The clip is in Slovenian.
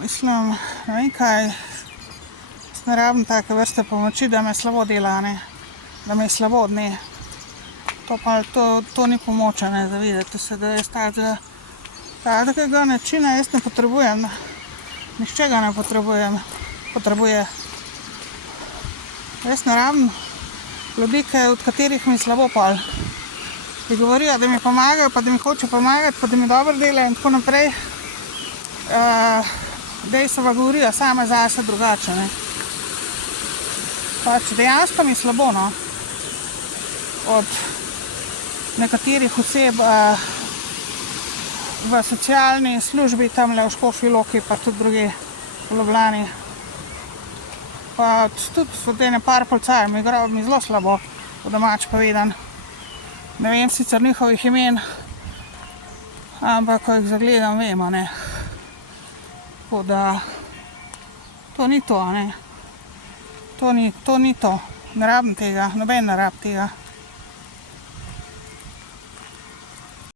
Mislim, ne vem kaj, ne rabim take vrste pomoči, da me slabo dela, ne, da me je slabo od nje. To ni pomoč, ne, zavedati se, da jaz takega načina jaz ne potrebujem. Nihče ga ne potrebuje. Jaz ne rabim ljudi, od katerih mi slabo pol. Ki govorijo, da mi pomagajo, pa da mi hoče pomagati, pa da mi dobro dela in tako naprej. Dejstva govorijo same zase drugače, ne. Pač dejansko mi slabo, no. Od nekaterih oseb v socialni službi tamle v Škofji Loki, pa tudi drugje v Ljubljani. Pa tudi od ene par policajev mi zelo slabo, po domače povedano. Ne vem sicer njihovih imen, ampak ko jih zagledam, vem, a ne. Tako da, to ni to, a ne. To ni to. Ne rabim tega, noben ne rabi tega.